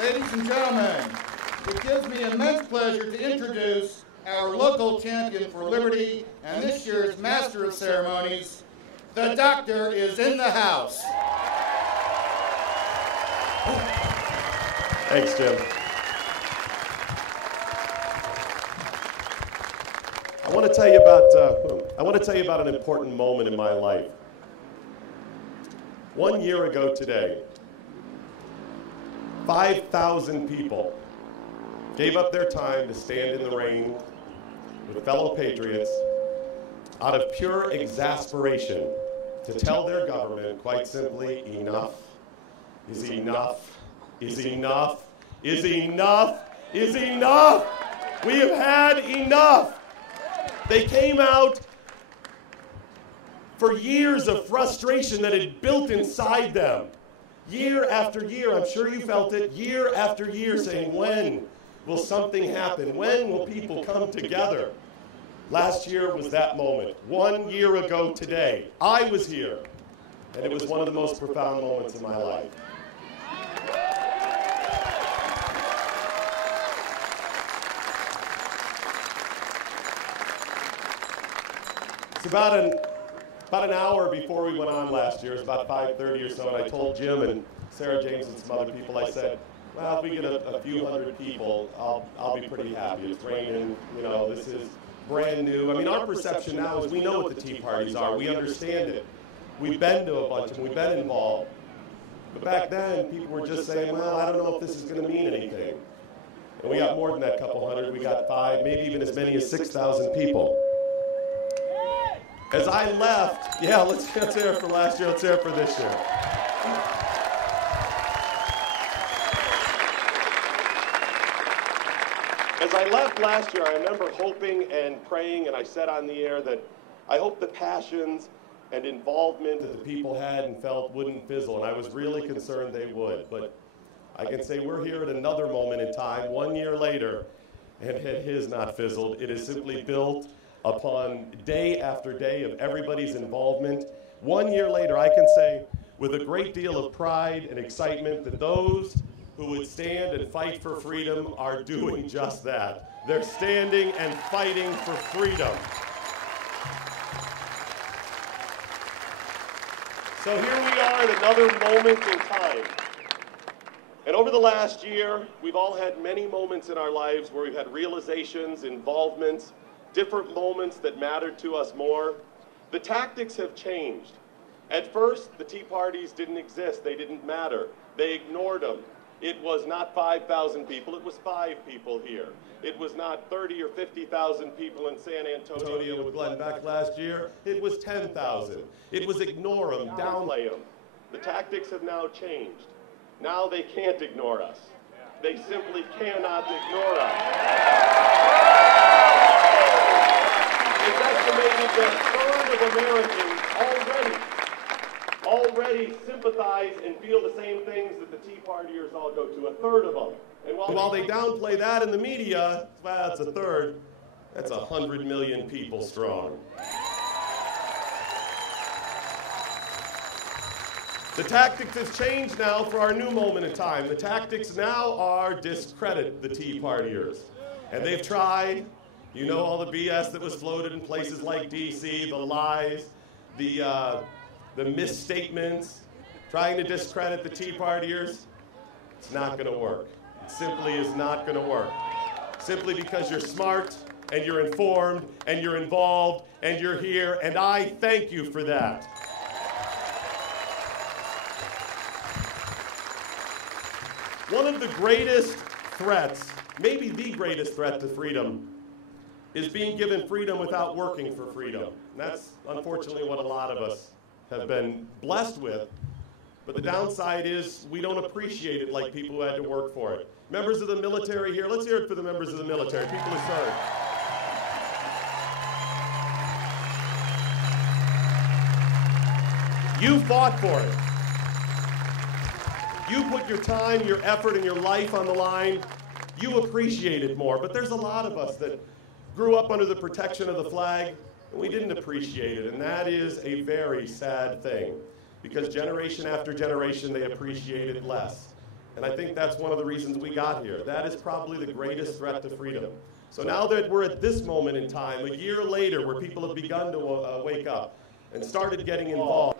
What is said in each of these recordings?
Ladies and gentlemen, it gives me immense pleasure to introduce our local champion for liberty and this year's Master of Ceremonies. The doctor is in the house. Thanks, Jim. I want to tell you about an important moment in my life. 1 year ago today, 5,000 people gave up their time to stand in the rain with fellow patriots out of pure exasperation to tell their government, quite simply, enough is enough, is enough, is enough, is enough. We have had enough. They came out for years of frustration that had built inside them. Year after year, I'm sure you felt it, year after year saying, when will something happen? When will people come together? Last year was that moment. 1 year ago today, I was here, and it was one of the most profound moments in my life. It's about an hour before we went on last year. It was about 5:30 or so, and I told Jim and Sarah James and some other people, I said, well, if we get a few hundred people, I'll be pretty happy. It's raining, this is brand new. I mean, our perception now is we know what the Tea Parties are. We understand it. We've been to a bunch of them. We've been involved. But back then, people were just saying, well, I don't know if this is going to mean anything. And we got more than that couple hundred. We got 5, maybe even as many as 6,000 people. As I left, let's hear it for last year. Let's hear it for this year. As I left last year, I remember hoping and praying, and I said on the air that I hope the passions and involvement that the people had and felt wouldn't fizzle, and I was really concerned they would. But I can say we're here at another moment in time, 1 year later, and it has not fizzled. It is simply built upon day after day of everybody's involvement. 1 year later, I can say with a great deal of pride and excitement that those who would stand and fight for freedom are doing just that. They're standing and fighting for freedom. So here we are at another moment in time. And over the last year, we've all had many moments in our lives where we've had realizations, involvements, different moments that mattered to us more. The tactics have changed. At first, the Tea Parties didn't exist. They didn't matter. They ignored them. It was not 5,000 people. It was 5 people here. It was not 30 or 50,000 people in San Antonio with Glenn Beck last year. It was 10,000. It was ignore them, downplay them. The tactics have now changed. Now they can't ignore us. They simply cannot ignore us. It's estimated that a third of Americans already sympathize and feel the same things that the Tea Partiers all go to. A third of them. And while they downplay that in the media, well, that's a third. That's 100 million people strong. The tactics have changed now for our new moment in time. The tactics now are discredit the Tea Partiers. And they've tried. You know all the BS that was floated in places like D.C., the lies, the misstatements, trying to discredit the Tea Partiers. It's not going to work. It simply is not going to work. Simply because you're smart and you're informed and you're involved and you're here, and I thank you for that. One of the greatest threats, maybe the greatest threat to freedom, is being given freedom without working for freedom. And that's unfortunately what a lot of us have been blessed with. But the downside is we don't appreciate it like people who had to work for it. Members of the military here, let's hear it for the members of the military, people who served. You fought for it. You put your time, your effort, and your life on the line. You appreciate it more. But there's a lot of us that grew up under the protection of the flag, and we didn't appreciate it. And that is a very sad thing, because generation after generation, they appreciate it less. And I think that's one of the reasons we got here. That is probably the greatest threat to freedom. So now that we're at this moment in time, a year later, where people have begun to wake up and started getting involved,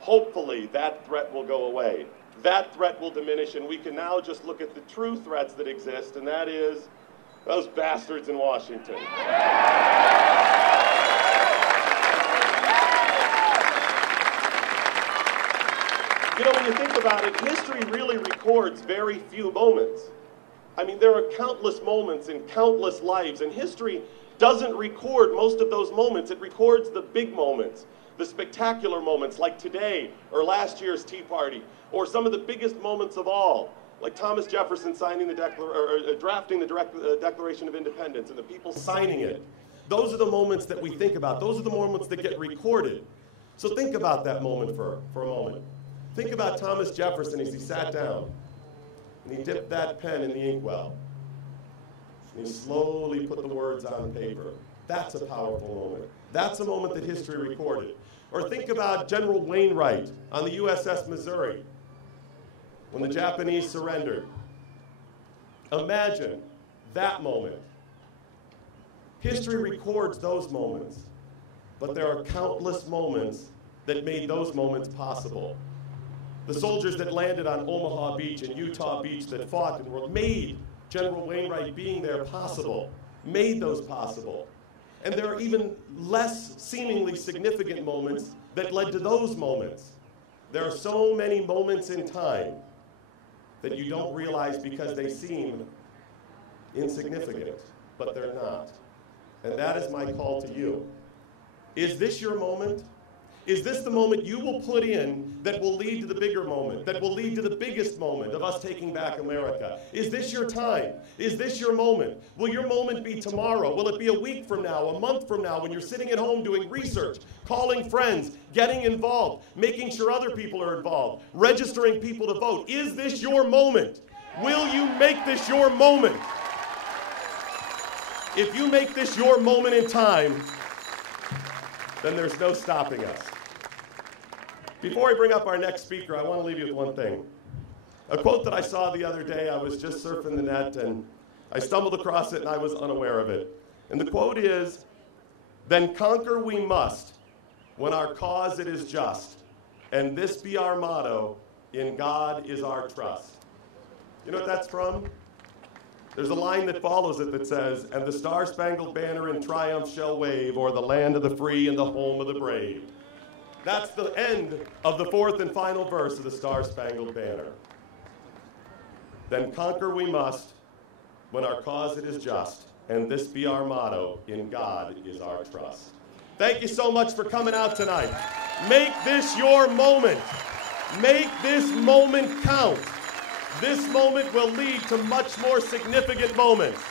hopefully that threat will go away. That threat will diminish, and we can now just look at the true threats that exist, and that is those bastards in Washington. You know, when you think about it, history really records very few moments. I mean, there are countless moments in countless lives, and history doesn't record most of those moments. It records the big moments, the spectacular moments like today or last year's Tea Party, or some of the biggest moments of all, like Thomas Jefferson signing the drafting the Declaration of Independence and the people signing it. Those are the moments that we think about. Those are the moments that get recorded. So think about that moment for a moment. Think about Thomas Jefferson as he sat down and he dipped that pen in the inkwell. And he slowly put the words on paper. That's a powerful moment. That's a moment that history recorded. Or think about General Wainwright on the USS Missouri when the Japanese surrendered. Imagine that moment. History records those moments, but there are countless moments that made those moments possible. The soldiers that landed on Omaha Beach and Utah Beach that fought and were made General Wainwright being there possible, made those possible. And there are even less seemingly significant moments that led to those moments. There are so many moments in time that you don't realize because they seem insignificant, but they're not. And that is my call to you. Is this your moment? Is this the moment you will put in that will lead to the bigger moment, that will lead to the biggest moment of us taking back America? Is this your time? Is this your moment? Will your moment be tomorrow? Will it be a week from now, a month from now, when you're sitting at home doing research, calling friends, getting involved, making sure other people are involved, registering people to vote? Is this your moment? Will you make this your moment? If you make this your moment in time, then there's no stopping us. Before I bring up our next speaker, I want to leave you with one thing. A quote that I saw the other day. I was just surfing the net and I stumbled across it and I was unaware of it. And the quote is, "Then conquer we must, when our cause it is just, and this be our motto, in God is our trust." You know what that's from? There's a line that follows it that says, "And the star-spangled banner in triumph shall wave o'er the land of the free and the home of the brave." That's the end of the fourth and final verse of the Star-Spangled Banner. Then conquer we must, when our cause it is just, and this be our motto, in God is our trust. Thank you so much for coming out tonight. Make this your moment. Make this moment count. This moment will lead to much more significant moments.